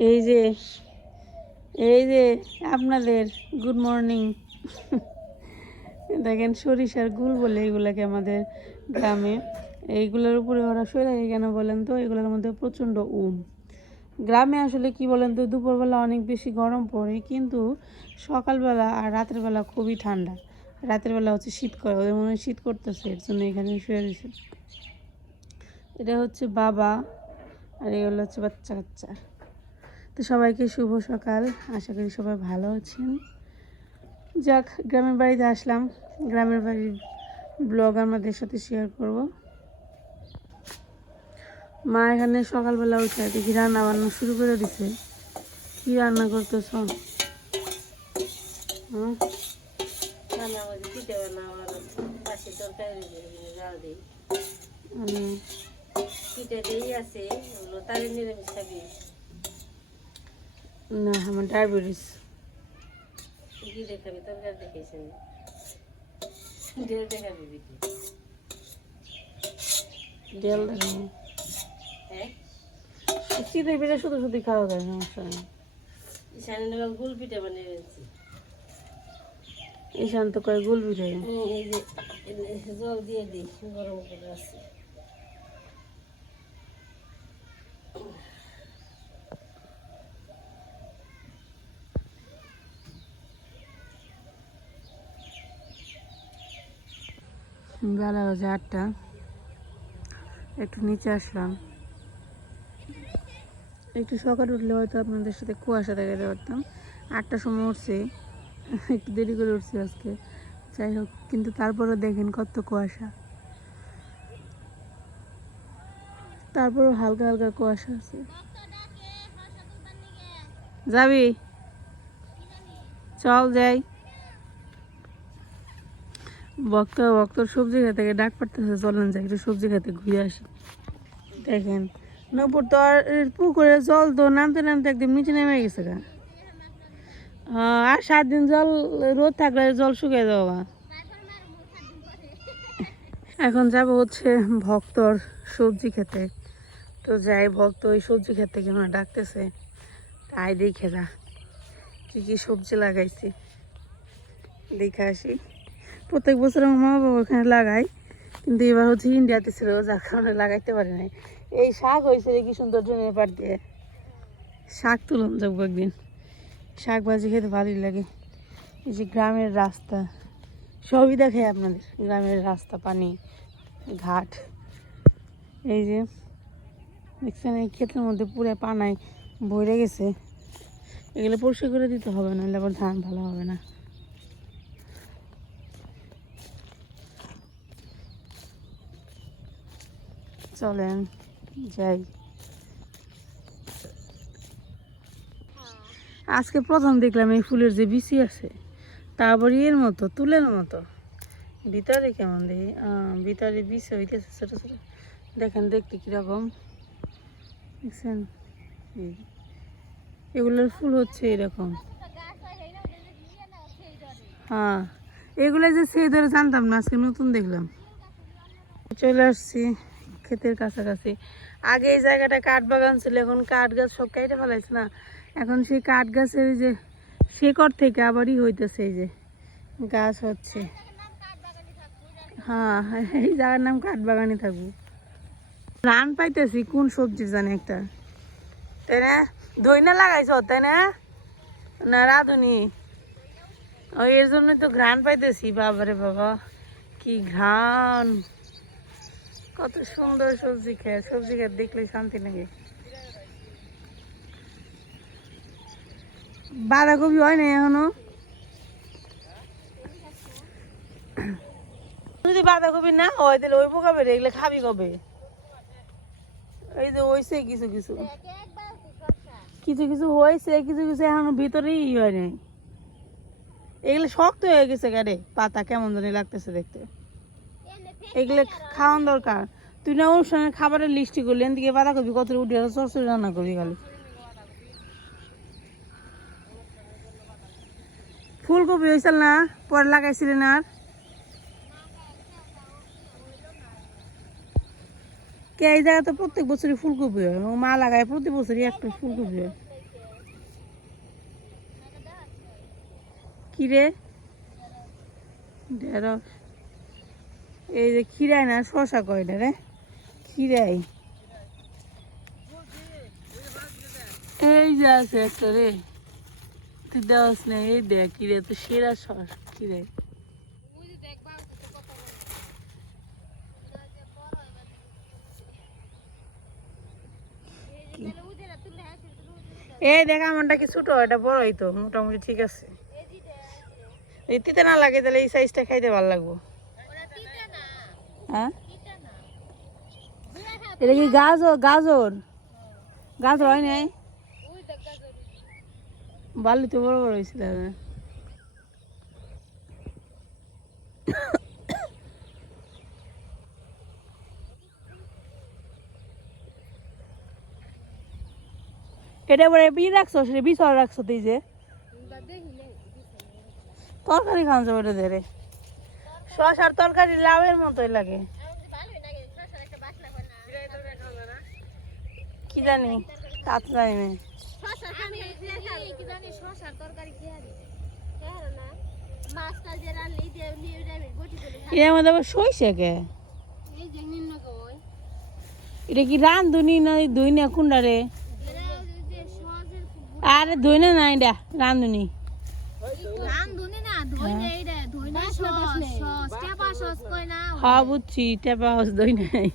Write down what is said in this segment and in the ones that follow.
এই যে এই যে আপনাদের গুড মর্নিং। দেখেন সরিষার গুল বলে এগুলাকে আমাদের গ্রামে। এইগুলোর উপরে ওরা শুয়ে থাকে কেন বলেন তো? এগুলোর মধ্যে প্রচণ্ড গ্রামে আসলে কি বলেন তো, দুপুরবেলা অনেক বেশি গরম পড়ে, কিন্তু সকালবেলা আর রাতের বেলা খুবই ঠান্ডা। রাতের বেলা হচ্ছে শীত করে, ওদের মনে হয় শীত করতেছে, এর জন্য এখানে শুয়ে রয়েছে। এটা হচ্ছে বাবা, আর এগুলো হচ্ছে বাচ্চা কাচ্চা। তো সবাইকে শুভ সকাল, আশা করি সবাই ভালো আছেন। যাক, গ্রামের বাড়িতে আসলাম, গ্রামের বাড়ির ব্লগ আমাদের সাথে শেয়ার করব। মা এখানে সকালবেলা উঠে দেখি রান্না বান্না শুরু করে দিছে। কি রান্না করতেছ? না, আমার ডায়াবেটিস। দেখাবি তরকারি দেখাইছেন, দেখাবি ডেল দেখাবো। হ্যাঁ, শীতের পিঠা শুধু শুধু খাওয়া যায়, সমস্যা নেই। গুল পিঠা বানিয়েছি। ঈশান তো কয় গুল পিঠা। এই যে জল দিয়ে দিই, গরম করে আছে। বেলা বাজে 8টা, একটু নিচে আসলাম। একটু সকালে উঠলে হয়তো আপনাদের সাথে কুয়াশা দেখাতে পারতাম। 8টার সময় উঠছে, একটু দেরি করে উঠছি আজকে। যাই হোক, কিন্তু তারপরে দেখেন কত কুয়াশা, তারপরও হালকা হালকা কুয়াশা আছে। যাবি? চল যাই। বক্তর সবজি খেতে ডাক পাড়তেছে, চলেন যাই একটু সবজি খেতে ঘুরে আসি। দেখেন নপুর তো আর পুকুরে জল তো নামতে নামতে একদম নিচে নেমে গেছে গা। আর 7 দিন জল রোদ থাকলে জল শুকিয়ে যাওয়া। এখন যাব হচ্ছে ভক্তর সবজি খেতে। তো যাই, ভক্ত ওই সবজি খেতে কেন ডাকতেছে, তাই দেখে যা কি কি সবজি লাগাইছি দেখে আসি। প্রত্যেক বছর আমার মা বাবা ওখানে লাগাই, কিন্তু এবার হচ্ছে ইন্ডিয়াতে ছিল, যার কারণে লাগাইতে পারি নাই। এই শাক হয়েছে কি সুন্দর জনের পাট দিয়ে, শাক তুলুন যাবো একদিন। শাক ভাজি খেতে ভালোই লাগে। এই যে গ্রামের রাস্তা, সবই দেখে আপনাদের, গ্রামের রাস্তা, পানি, ঘাট। এই যে দেখছেন, এই ক্ষেতের মধ্যে পুরো পানায় ভরে গেছে। এগুলো পরিষ্কার করে দিতে হবে, নাহলে আবার ধান ভালো হবে না। চলেন যাই। আজকে প্রথম দেখলাম এই ফুলের যে বিচি আছে, তারপর এর মতো তুলের মতো ভিতরে কেমন দেখি, ভিতরে বিচি হইতেছে ছোটো ছোটো। দেখেন দেখতে কীরকম, দেখছেন? এগুলোর ফুল হচ্ছে এরকম। হ্যাঁ, এগুলো যে সেই ধরে জানতাম না, আজকে নতুন দেখলাম। চলে আসছি ক্ষেতের কাছাকাছি। আগে এই জায়গাটা কাঠ বাগান ছিল, এখন কাঠ গাছ সব কেটে ফেলাইছে না, এখন সেই কাঠ গাছের যে শেকড় থেকে আবারই হইতেছে, এই যে গাছ হচ্ছে। হ্যাঁ, এই জায়গার নাম কাঠ বাগানই থাকবো। রান পাইতেছি কোন সবজির জানি একটা, তাই না? দইনা লাগাইছ তাই না? না রাঁধুনি? ওই এর জন্যই তো ঘ্রাণ পাইতেছি। বাবারে বাবা, কি ঘ্রাণ! কত সুন্দর সবজি খেয়ে দেখলে শান্তি লাগে। বাঁধাকপি হয় না এখনো? যদি বাঁধাকপি না হয় তাহলে ওই পোকা বেড়ে এগুলো খাবি কবে? এই যে হয়েছে কিছু কিছু, কিছু কিছু হয়েছে, কিছু কিছু এখনো ভিতরেই হয় নাই। এগুলো শক্ত হয়ে গেছে গাড়ে, পাতা কেমন জানি লাগতেছে দেখতে। এগুলো খাওয়ান দরকার। তুই না অনুষ্ঠানের খাবারের লিস্টি করলি, এদিকে বাঁধাকপি কত উঠে চরচড়ি রান্না করবি খালি। ফুলকপি হয়েছিল না, পরে লাগাইছিলেন আর? কে এই জায়গা তো প্রত্যেক বছরই ফুলকপি হয়, ও মা লাগায় প্রতি বছরই একটা ফুলকপি হয়। কি রে ঢেঁড়স এই যে খিরাই না শশা কয়টা রে খিরাই এই যে আছে একটা রে তুই দেওয়াস না এই দেখ কিরে তো সেরা শস খিরাই এই দেখ আমারটা কি ছোট এটা বড়ই তো মোটামুটি ঠিক আছে এই তিতে না লাগে তাহলে এই সাইজটা খাইতে ভালো লাগবো হ্যাঁ এটা কি গাজর গাজর গাজর হয় নাই বালি তো বড় বড় হয়েছিল এটা বলে বি রাখছো সেটা বিছর রাখছো তুই যে তরকারি খাওয়া যাবে ওটা ধরে শশার তরকারি লাউয়ের মতোই লাগে কি জানি তা তো জানি না এর মধ্যে আবার সইছে কে এটা কি রান্ধুনি না ধুই না কোনটা রে আরে ধুই না এটা রান্ধুনি হ্যাঁ বুঝছি টেপা হস দই নাই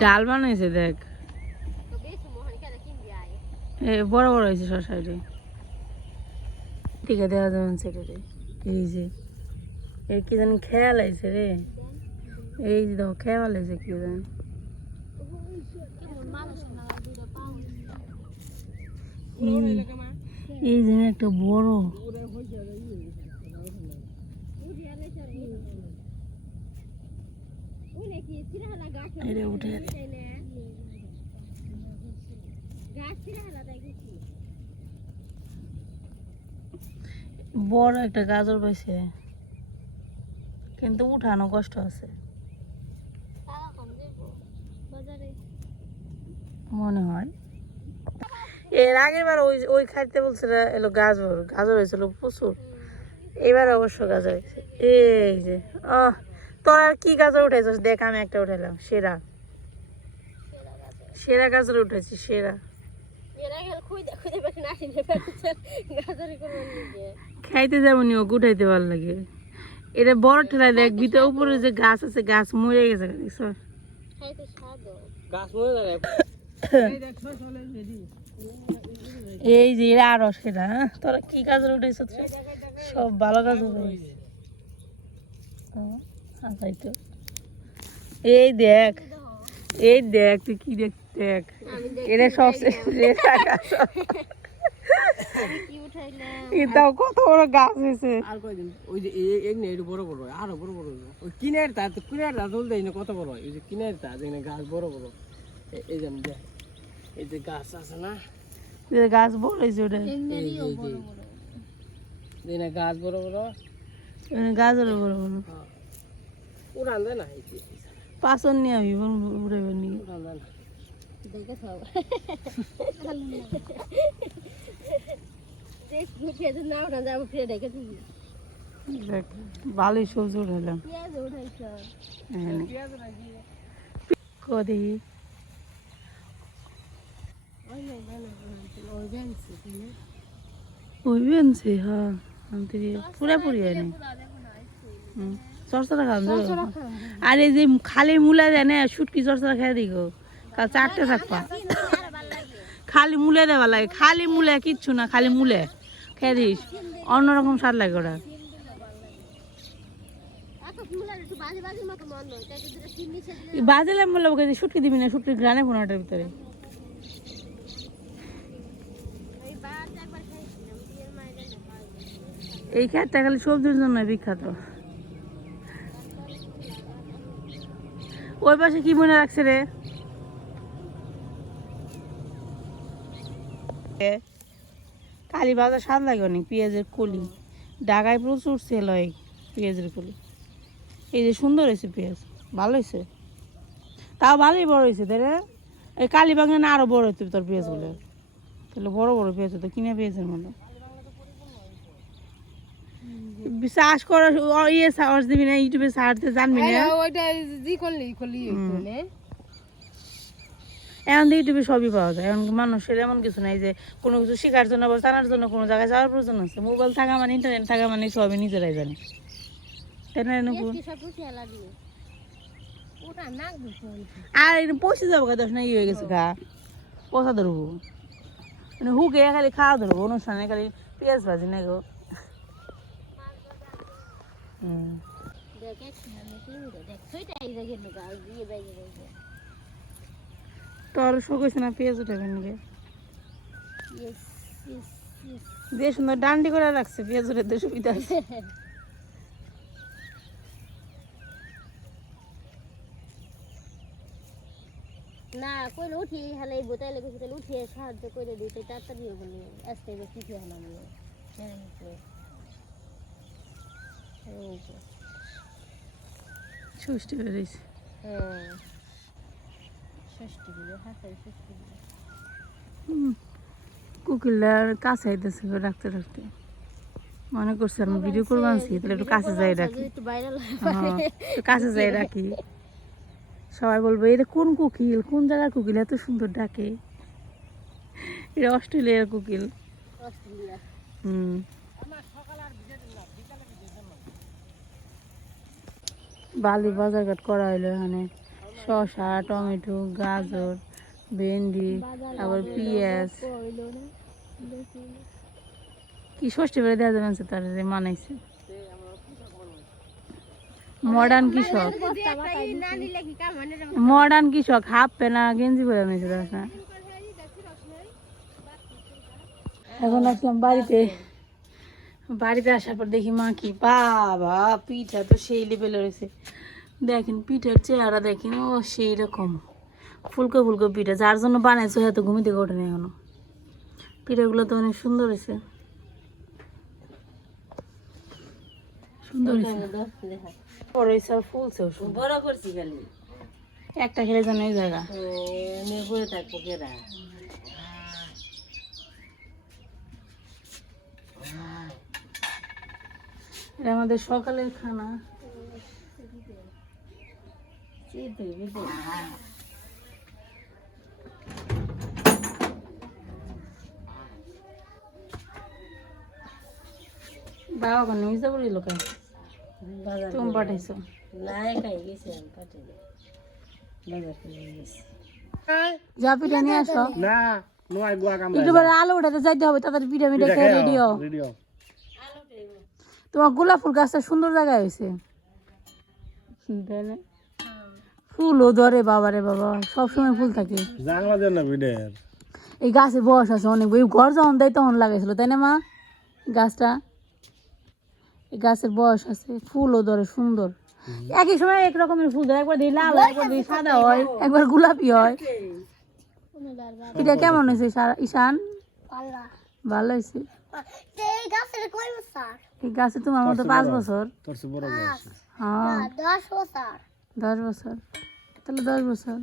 ডাল বানাইছে দেখ বড় বড় হয়েছে শশাটি ঠিক আছে দেখা যাবেন সেটা রে এই যে এর কি জানি খেয়াল আছে রে এই যে দেখো খেয়াল আছে কি জানি এই যে একটা বড় এটা উঠে বড় একটা গাজর পাইছে কিন্তু উঠানো কষ্ট আছে মনে হয় এর আগের বার ওই ওই খাইতে বলছে এলো গাজর গাজর হয়েছিল প্রচুর এবার অবশ্য গাজর হয়েছে এই যে তোর আর কি গাজর উঠাইছিস দেখ আমি একটা উঠাইলাম সেরা সেরা গাজর উঠেছি সেরা খাইতে যাবো নি ওকে উঠাইতে ভালো লাগে এটা বড় ঠেলায় দেখ ভিতরে উপরে যে গাছ আছে গাছ মরে গেছে এই যে এরা আরো সেরা তোরা কি গাজর উঠেছ সব ভালো গাজর তো এই দেখ তুই কি দেখ দেখ এটা সবচেয়ে এটাও কত বড় গাছ হয়েছে আর কয়দিন ওই যে এক না একটু বড় বড় আরো বড় বড় ওই কিনার তা তো কিনার তা চলতে না কত বড় ওই যে কিনার তা যেখানে গাছ বড় বড় এই যে দেখ এই যে গাছ আছে না গাছ বড় হয়েছে ওটা যেখানে গাছ বড় বড় গাছও বড় বড় উড়ান দেয় না পাঁচন নিয়ে আমি উড়ে নিয়ে উড়ান দেয় না ভালোই সবজি উঠাইলাম কদি ওই বেনছি হ্যাঁ পুরাপুরি হয়নি চরচরা খাওয়া আর এই যে খালি মূলা দেয় না শুটকি চরচরা খেয়ে দিই গো কাল 4টে থাকবা খালি মূলে দেওয়া লাগে খালি মূলে কিচ্ছু না খালি মূলে খেয়ে দিস অন্যরকম স্বাদ লাগে ওরা বাজেলাম বললাম শুটকি দিবি না শুটকি গ্রানে পোনাটার ভিতরে এই খেতটা খালি সবজির জন্য বিখ্যাত ওই পাশে কি মনে রাখছে রে কালী বাজার স্বাদ লাগে অনেক পেঁয়াজের কলি ঢাকায় প্রচুর সেল হয় পেঁয়াজের কলি এই যে সুন্দর হয়েছে পেঁয়াজ ভালো হয়েছে তাও ভালোই বড় হয়েছে তাই না এই কালী বাগানে আরো বড় হতো তোর পেঁয়াজগুলো, তাহলে বড় বড় পেঁয়াজ হতো কিনে পেঁয়াজের মতো। বিশ্বাস করো ইয়ে সার্চ দিবি না, ইউটিউবে সার্চ দিয়ে জানবি না। ওইটা জি করলি এখন তো ইউটিউবে সবই পাওয়া যায়। এখন মানুষের এমন কিছু নাই যে কোনো কিছু শেখার জন্য বা জানার জন্য কোনো জায়গায় যাওয়ার প্রয়োজন আছে। মোবাইল থাকা মানে, ইন্টারনেট থাকা মানে সবই নিজেরাই জানে, তাই না নুপুর? আর পয়সা যাবো গা, দশ না ইয়ে হয়ে গেছে গা, পয়সা ধরবো মানে হুকে খালি খাওয়া ধরবো অনুষ্ঠানে, খালি পেঁয়াজ ভাজি না গো। তোর শোক হয়েছে না পেঁয়াজ উঠাবে নাকি? যে সুন্দর ডান্ডি করে রাখছে পেঁয়াজ উঠাতে সুবিধা আছে। না কইলে উঠি হালে বোতাইলে কিছু তাহলে উঠিয়ে সাহায্য করে দিই, তাই তাড়াতাড়ি হবে না আজকে কিছু হলাম না। ষষ্ঠী বেরিয়েছে। হ্যাঁ ষষ্ঠী দিলে হাতের ষষ্ঠী দিলে কুকিলার কাছে আইতেছে রাখতে রাখতে মনে করছে আমি ভিডিও করবো আনছি, তাহলে একটু কাছে যাই রাখি। একটু ভাইরাল হ্যাঁ, একটু কাছে যাই রাখি, সবাই বলবো এটা কোন কোকিল, কোন জায়গার কোকিল এত সুন্দর ডাকে। এটা অস্ট্রেলিয়ার কোকিল। অস্ট্রেলিয়া বালি বাজারঘাট করা হইলো এখানে, শসা, টমেটো, গাজর, ভেন্ডি, আবার পেঁয়াজ। কি ষষ্ঠী বেড়ে দেওয়া যাবে তার যে মানাইছে মডার্ন কৃষক। মডার্ন কৃষক হাফ প্যান্ট গেঞ্জি পরে নিয়েছে না। এখন আসলাম বাড়িতে, বাড়িতে আসার পর দেখি মা কি বাবা পিঠা তো সেই লেভেলে রয়েছে। দেখেন পিঠার চেহারা দেখেন, ও সেই রকম ফুলকো ফুলকো পিঠা, যার জন্য বানাইছো হয়তো ঘুমি থেকে ওঠেনি এখনো। পিঠাগুলো তো অনেক সুন্দর হয়েছে, সুন্দর হয়েছে, বড় হয়েছে আর ফুলছেও বড় করছি খালি একটা খেলে যেন এই জায়গা বয়ে থাকবো কেরা। এটা আমাদের সকালের খানা। বাবা ওখানে মিশা পড়িল কেন? তুমি পাঠাইছো? যা পিঠা নিয়ে আসো। একটু পরে আলু উঠাতে যাইতে হবে, তাড়াতাড়ি পিঠা মিঠা খেয়ে রেডিও। তোমার গোলাপ ফুল গাছটা সুন্দর জায়গায় হয়েছে, ফুলও ধরে বাবারে বাবা, সবসময় ফুল থাকে। এই গাছের বয়স আছে অনেক, ওই ঘর যখন দেয় তখন লাগাইছিল তাই না মা গাছটা? এই গাছের বয়স আছে, ফুলও ধরে সুন্দর, একই সময় এক রকমের ফুল ধরে, একবার দিয়ে লাল হয়, একবার দিয়ে সাদা হয়, একবার গোলাপি হয়। এটা কেমন হয়েছে ঈশান? ভালো হয়েছে। এই গাছে তোমার মতো 5 বছর? হ্যাঁ 10 বছর, তাহলে 10 বছর,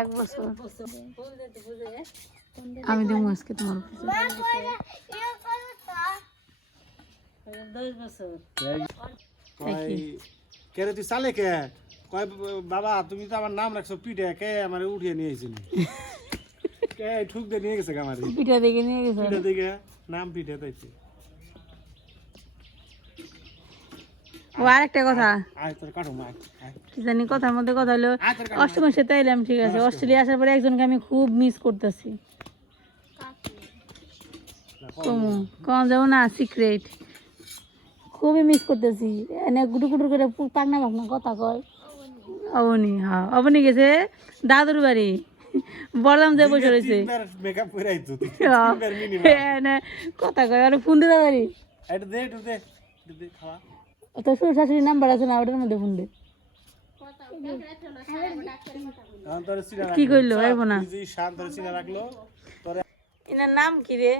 1 বছর। আমি দেবো আজকে তোমার তুই চালে কে কয় বাবা তুমি তো আমার নাম রাখছো পিঠে, কে আমার উঠিয়ে নিয়ে এসেছিলি, কে ঠুক দিয়ে নিয়ে গেছে আমার পিঠা দেখে নিয়ে গেছে, পিঠে দেখে নাম পিঠে তাইছে। ও আরেকটা কথা আয় তোর কাটো মা, কি জানি কথার মধ্যে কথা হলো, অষ্টমের সাথে এলাম ঠিক আছে, অস্ট্রেলিয়া আসার পরে একজনকে আমি খুব মিস করতেছি। কমু কম যাবো না, সিক্রেট খুবই মিস করতেছি। এনে গুটু গুটু করে পাকনা পাকনা কথা কয়। অবনি, হ্যাঁ অবনি গেছে দাদুর বাড়ি, বললাম যে বসে রয়েছে মেকআপ করে আইতো কথা কয়, আর ফোন দিতে পারি এটা দে একটু দে দে খাওয়া। তো শ্বশুর শাশুড়ির নাম্বার আছে না, ওটার মধ্যে ফোন দে। কি করলো এব না, এনার নাম কি রে?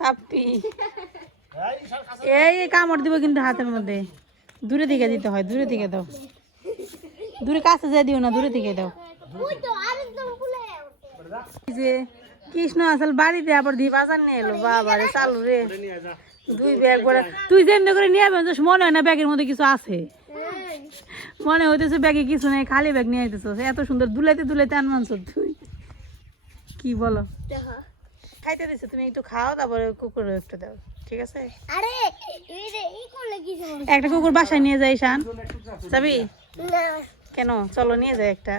পাপ্পি। এই কামড় দিব কিন্তু হাতের মধ্যে। দূরে থেকে দিতে হয়, দূরে থেকে দাও, দূরে কাছে যা দিও না, দূরে থেকে দাও। ওই তো আরেকদম খুলে এই যে কৃষ্ণ আসল বাড়িতে আবার দিয়ে বাজার নিয়ে এলো, বাবা রে চালু রে, 2 ব্যাগ ভরে। তুই যেমনি করে নিয়ে যাবেন মনে হয় না ব্যাগের মধ্যে কিছু আছে, মনে হইতেছে ব্যাগে কিছু নেই, খালি ব্যাগ নিয়ে আইতেছ। এত সুন্দর দুলাইতে দুলাইতে আনমানছ তুই, কি বলো? দেখা খাইতে দিছে, তুমি একটু খাও, তারপরে কুকুরও একটু দাও, ঠিক আছে? আরে এই রে এই করলে কি সমস্যা একটা কুকুর বাসায় নিয়ে যাই, শান যাবি না কেন? চলো নিয়ে যাই একটা।